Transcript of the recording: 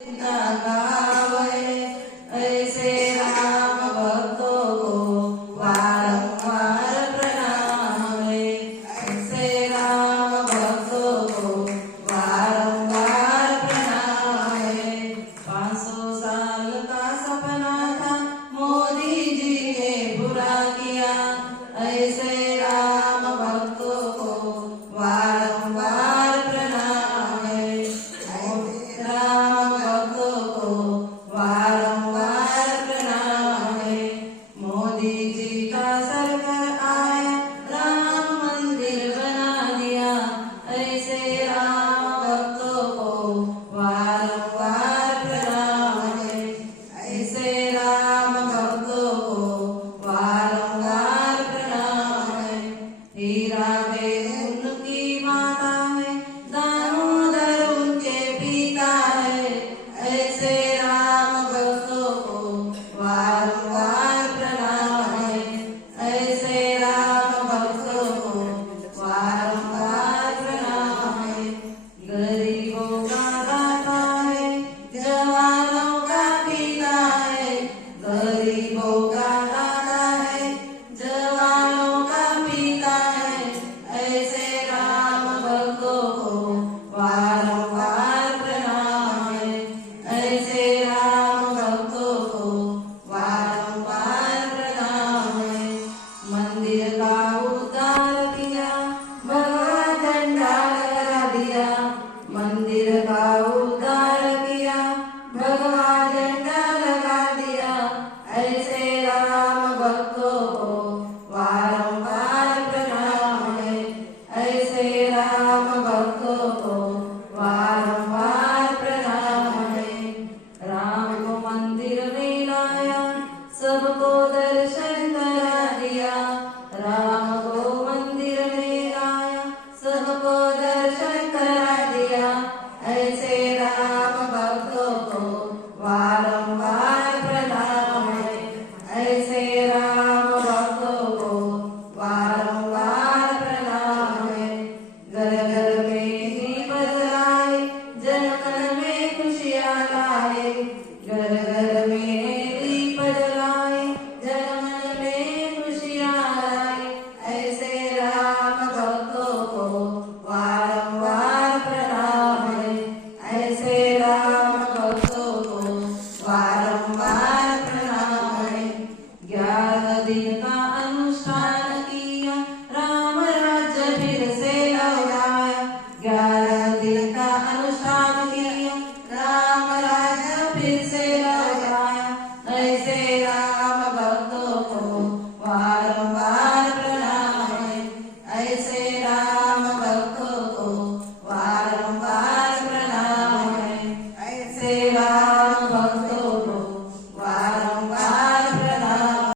चिंता गावे ऐसे राम भक्तों को वारंवार प्रणाम है। ऐसे राम भक्तों को वारंवार प्रणाम है। 500 साल का सपना था मोदी जी ने पूरा किया। ऐसे राम भक्तों को वारंवार प्रणाम है। राम भक्तों को वारंवार प्रणाम है। मोदी जी का सरकार आया, राम मंदिर बना दिया। ऐसे राम भक्तों को वारंवार प्रणाम है। ऐसे राम भक्तों को वारंवार प्रणाम है। हीरा बेगुन की माता है, दामोदर उनके पिता है। ऐसे राम भक्तों को वारंवार प्रणाम है। ऐसे राम भक्तों को वारंवार प्रणाम है। गरीबों का दाता है, जवानों का पिता है। गरीबों का दाता है, जवानों का पिता है। ऐसे राम भक्तों को वारंवार प्रणाम है। ऐसे राम भक्तों को वारंवार प्रणाम है। मंदिर का उद्धार किया, भगवा झंडा लगा दिया। मंदिर का उद्धार किया, भगवा झंडा लगा दिया। ऐसे राम भक्तों को वारंवार प्रणाम है। ऐसे राम भक्तों को वारंवार प्रणाम है। राम को मंदिर में लाया, सबको दर्शन करा दिया। राम को मंदिर में लाया, सबको दर्शन करा दिया। ऐसे राम भक्तों को वारंवार प्रणाम है। ऐसे राम भक्तों को वारंवार प्रणाम है। घर घर में दीप जलाए, जन मन में खुशियाँ लाए। घर घर में दीप जलाए, जन मन में खुशियाँ लाए। ऐसे राम भक्तों को वारंवार प्रणाम है। ऐसे राम भक्तों को वारंवार प्रणाम है। 11 दिन का अनुष्ठान किया, राम राज्य फिर से लौटाया। 11 दिन का अनुष्ठान किया, राम राज्य फिर से